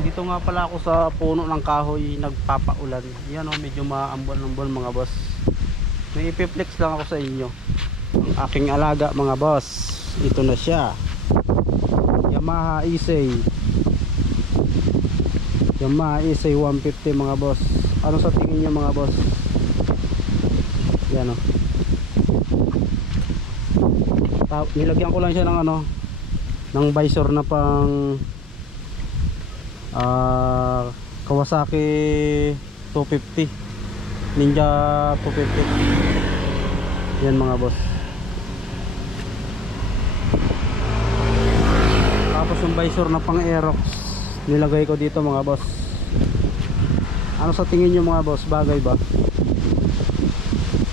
Andito nga pala ako sa puno ng kahoy, nagpapaulan. Yan o, medyo maambon-ambon mga boss. May ipiflex lang ako sa inyo. Ang aking alaga mga boss. Ito na siya. Yamaha Isay. Yamaha Isay 150 mga boss. Ano sa tingin nyo mga boss? Yan o. Nilagyan ko lang siya ng ano, ng visor na pang Kawasaki 250, Ninja 250. Yan mga boss. Tapos yung visor na pang Aerox nilagay ko dito mga boss. Ano sa tingin nyo mga boss? Bagay ba?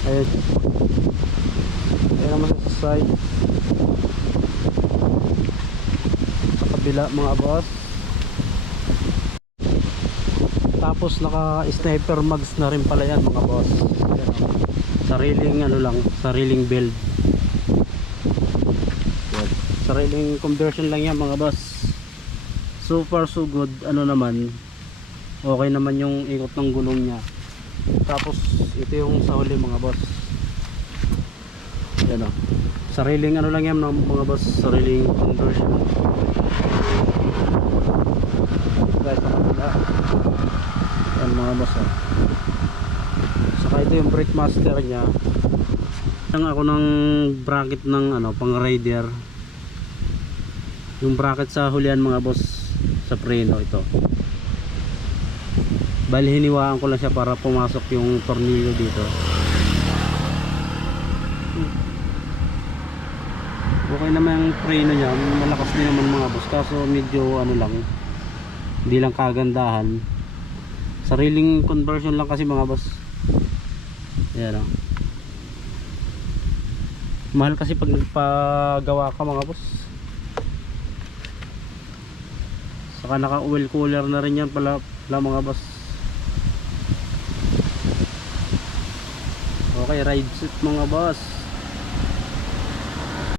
Ayun. Ayan naman sa side. Sa kabila mga boss. Tapos naka sniper mags na rin pala yan mga boss. Ayan, sariling ano lang, sariling build. Ayan. Sariling conversion lang yan mga boss. So far so good. Ano naman, okay naman yung ikot ng gulong nya. Tapos ito yung sa huli mga boss. Yan o, sariling ano lang yan mga boss, sariling conversion. Guys, yan mga boss o. Saka ito yung brake master nya. Lang ako ng bracket ng ano, pang rider. Yung bracket sa hulihan mga boss, sa preno ito. Bali hiniwaan ko lang siya para pumasok yung tornilyo dito. Okay naman yung preno niya, malakas din naman mga boss, kaso medyo ano lang, hindi lang kagandahan. Sariling conversion lang kasi mga boss. Ayan o. Mahal kasi pag nagpagawa ka mga boss. Saka naka oil cooler na rin yan pala mga boss. Okay, ride set mga boss.